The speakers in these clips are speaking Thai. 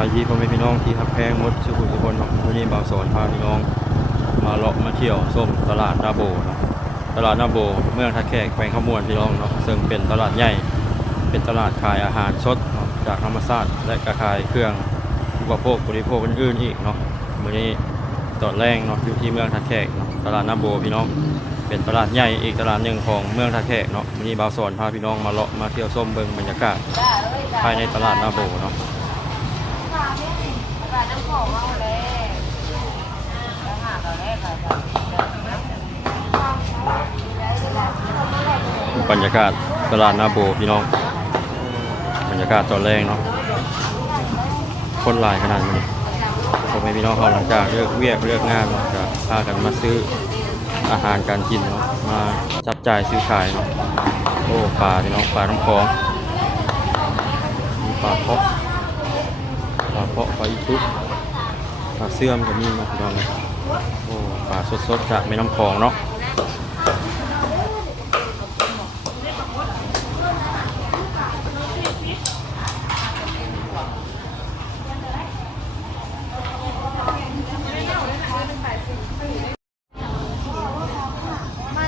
ายดีพ่อแม่พี่น้องที่ทักแพงมดสุขุมสุขนเนาะวันนี้บ่าวสอนพาพี่น้อง มาเลาะมาเที่ยวส้มตลาดนาโบนะตลาดนาโบเมืองท่าแขกแขวงขมวนพี่น้องเนาะซึ่งเป็นตลาดใหญ่เป็นตลาดขายอาหารสดจากธรรมชาติและก็ขายเครื่องอุปโภคบริโภคอื่นๆอีกเนาะวันนี้ตอนแรกเนาะอยู่ที่เมืองท่าแขกตลาดนาโบพี่น้อง เป็นตลาดใหญ่อีกตลาดหนึ่งของเมืองท่าแขกเนาะวันนี้บ่าวสอนพาพี่น้องมาเลาะมาเที่ยวส้มเบิ่งบรรยากาศภายในตลาดนาโบเนาะ บรรยากาศตลาดนาโบพี่น้อง บรรยากาศตอนแรกเนาะคนหลายขนาดนี้ผมให้พี่น้องเขาหลังจากเลิกเวียกเลิกงานเนาะก็พากันมาซื้ออาหารการกินเนาะมาจับจ่ายซื้อขายเนาะโอ้ปลาพี่น้องปลาน้ำคลองปลาเพาะาเพาะปลาอีทุกปลาเสื่อมก็มีนาะพี่น้องเนาะโอ้ปลาสดๆจากแม่น้ำคลองเนาะ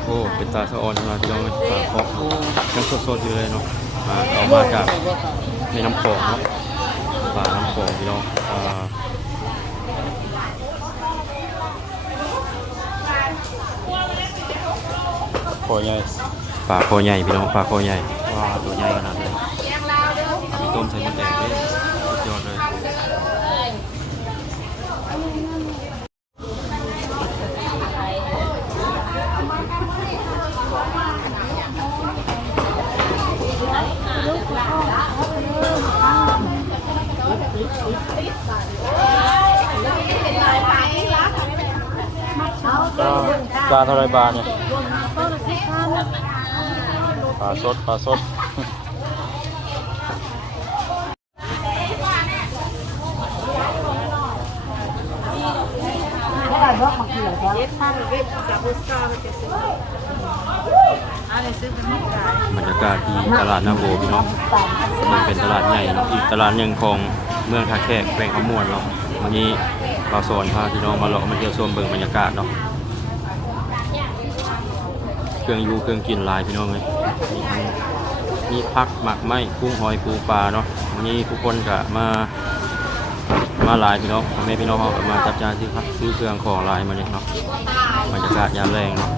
โอ้เป็นตาสะออนมาพี่น้องเลยปลาคอกยังสดๆอยู่เลยเนาะมาเอามาจากในน้ำคลองเนาะ ปลาน้ำคลองพี่น้องปลาคใหญ่ปลาคใหญ่พี่น้องปลาคใหญ่ว้าตัวใหญ่ขนาดนี้มีต้มใส่มะแดงด้วยสุดยอดเลย ปลาเท่าไรบาทเนี่ยปลาสดปลาสดบรรยากาศที่ตลาดนาโบพี่น้องมันเป็นตลาดใหญ่อีกตลาดหนึ่งของเมืองท่าแขกแขวงขมวนเนาะวันนี้เราสอนพาพี่น้องมาเลาะมาเที่ยวชมเบิ่งบรรยากาศเนาะ รื่องยูเครื่องกินลายพี่น้องเลยมีทั้งมีพักหมักไม้กุ้งหอยปูปลาเนาะวันนี้ทุกคนก็มา มาลายพี่น้องแม่พี่น้องเขาก็มาจับจ่ายซื้อพักซื้อเครื่องของลายมาเนี่ยเนาะบรรยากาศยามแรงเนาะ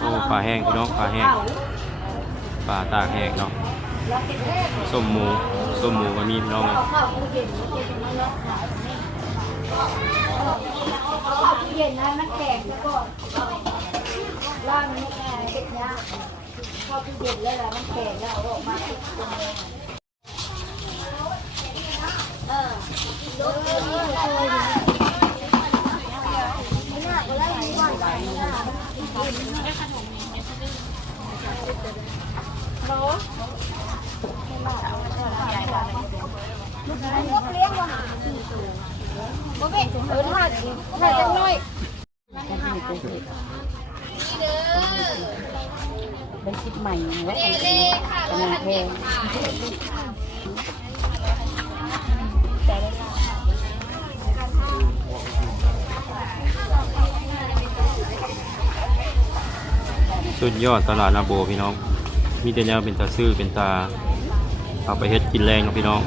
โอ้ปลา แห้งพี่น้องปลาแห้งปลาตากแห้งเนาะส้มหมูส้มหมูก็มีพี่น้องเลยเย็นนะมันแข็งซะก่อนร่างนี้แข็งเด็กยากพอที่เย็นแล้วล่ะมันแข็งแล้วเอาออกมาตรงนี้เอออไม่น่าก็ได้มีวันไหนนะโลอันนี้เลี้ยงว่ะบ่เบ็ดเออถ้าถ้าจังน้อยเป็นคลิปใหม่ว่าทำเป็นกำลังเพง สุดยอดตลาดนาโบพี่น้อง มีแต่แนวเป็นตาซื้อเป็นตาเอาไปเฮ็ดกินแรงนะพี่น้อง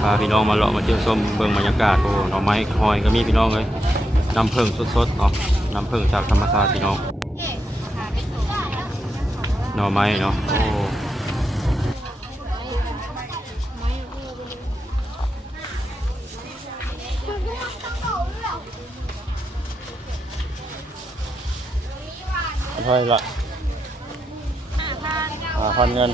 พาพี่น้องมาเลาะมาเที่ยวชมเบิ่งบรรยากาศโอ้หน่อไม้หอยก็มีพี่น้องเลยน้ำผึ้งสดๆเนาะน้ำผึ้งจากธรรมชาติพี่น้องหน่อไม้เนาะโอ้เท่าไหร่ละ ห้าพันเงิน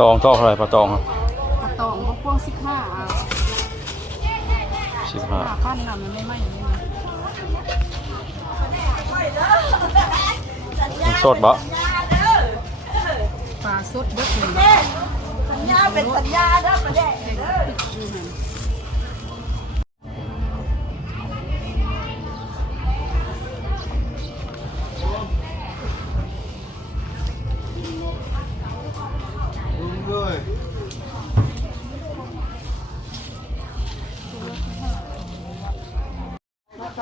ตองตอกเท่าไหร่ปลาตองครับกระตองก็พวงสิบห้าอะสิบห้าห้าพันน่ะมันไม่ไหม้อย่างนี้นะสดบ่ปลาสดเยอะเลยสัญญาเป็นสัญญาเด้อประเด็น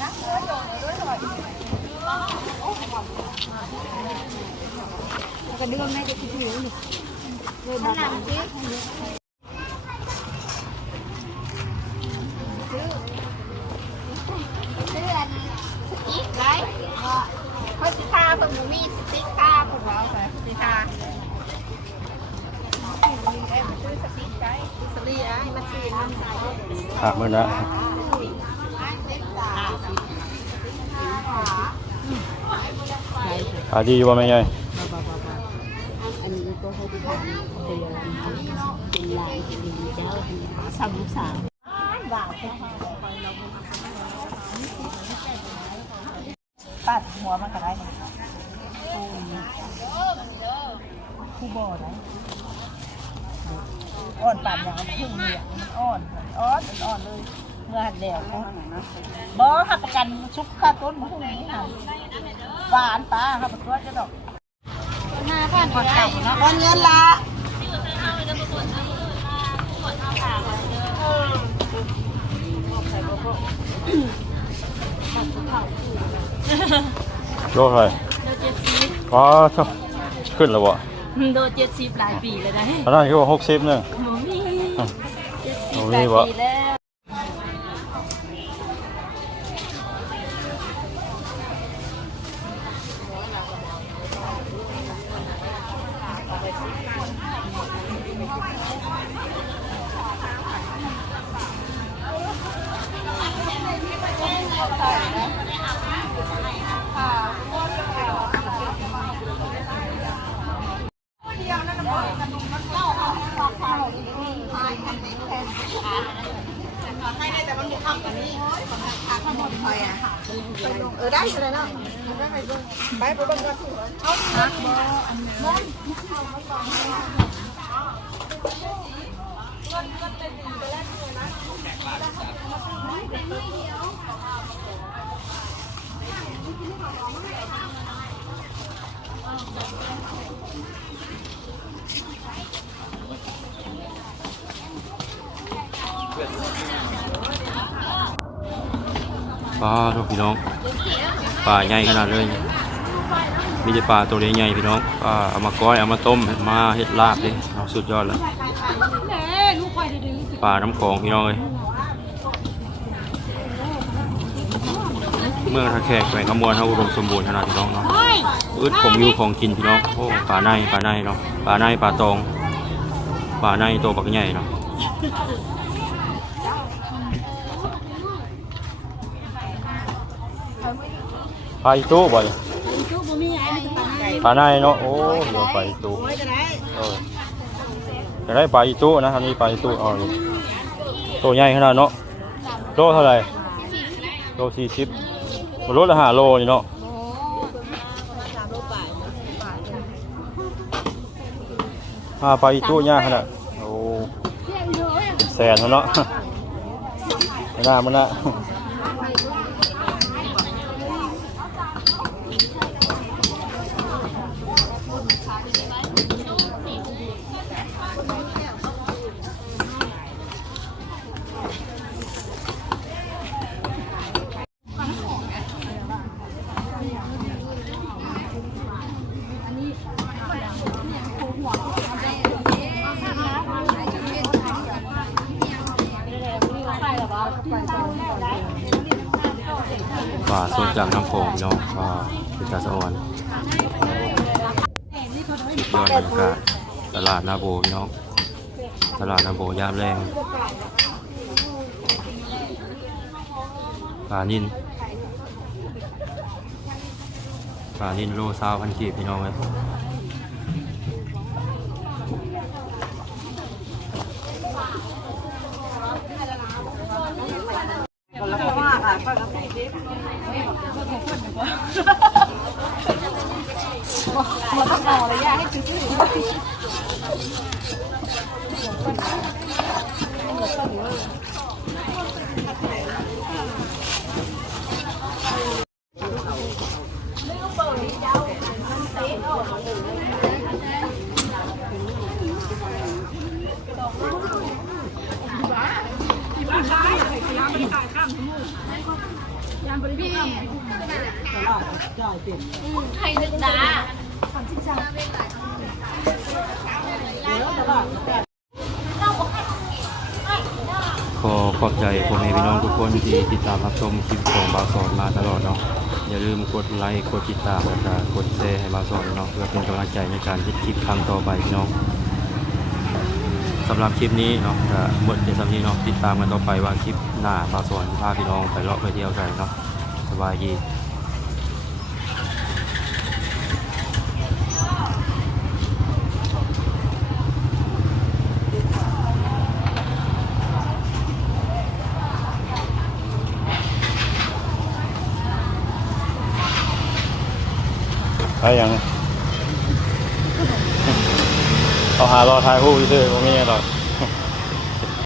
กระเดื่องไม่ได้คิดอยู่นี่เลยบอกเดือนสติ๊กไรเขาสิทาเพิ่นมีสติ๊กทาเพิ่นว่าค่ะสิทาเอ้ยมันซื้อสติ๊กไรสลีไอ้มันซื้อมันใส่หักมือนะ ขายดีว่าไม่ใหญ่อันนี้ก็ให้ดูผ่านเดียวเป็นลายดีเจ้าสามสามปัดหัวมันก็ได้นี่บ่ได้อ่อนปานอย่างพึ่งเนี่ยอ่อนอ่อนอ่อนเลย เมื่อหันแล้วบ่หักประกันชุบค่าต้นมันพวกนี้ค่ะหวานปลาค่ะมันก็จะดอกห้าพันก่อนเก่าเนาะวันเงินละโลเท่าไหร่โดเจ็ดสิบอ๋อชอบขึ้นแล้วบ่โดเจ็ดสิบหลายปีแล้วนะตอนนั้นคือว่าหกสิบหนึ่งหมูมีอืมเจ็ดสิหมูบมีหลายบ่ปีแล้ว ไปไปเบิ่งไปไปเบิ่งก่อนเอาปลาทุกพี่น้อง ปลาใหญ่ขนาดเลยมีแต่ปลาตัวใหญ่พี่น้องปลาเอามาก้อยเอามาต้มมาเฮ็ดลาบเลยเอาสุดยอดแล้วปลาน้ำของพี่น้องเลยเมืองท่าแขกแขวงขมวนเฮาอุดมสมบูรณ์ขนาดพี่น้องเนาะอึดผมอยู่ของกินพี่น้องโอ้ปลาในปลาในเนาะปลาในปลาตองปลาในตัวปักใหญ่เนาะ ไปตู้บ่อยปลาในเนาะ โอ้เดี๋ยวไปตู้เออจะได้ปลาอีตู้นะอันนี้ปลาอีตู้เอาอยู่ตัวใหญ่ขนาดเนาะ โลเท่าไหร่ โลสี่สิบโลละห้าโลนี่เนาะห้าปลาอีตู้ย่างขนาดโอ้เป็นแสนแล้วเนาะไม่น่ามันนะ อันนี้ ป่าโซนจากน้ำโขงเน้องป่าเป็นตาสะออนสุดยอดบรรยากาศตลาดนาโบพี่น้องตลาดนาโบยามแรงป่านินป่านินโลซาวพันกีบพี่น้องเลย Oh, ขอบใจพ่อแม่พี่น้องทุกคนที่ติดตามรับชมคลิปของบาวสอนมาตลอดเนาะอย่าลืมกดไลค์กดติดตามแล้วก็กดแชร์ให้บาวสอนเนาะเพื่อเป็นกำลังใจในการคิดคลิปครั้งต่อไปพี่น้องสำหรับคลิปนี้เนาะก็หมดเพียงเท่านี้เนาะติดตามกันต่อไปว่าคลิปหน้าบาวสอนพาพี่น้องไปเลาะไปเที่ยวกันเนาะสบายดี ไปยังเขาหารอถ่ายรูปซื่อๆบ่มีอะไรหรอก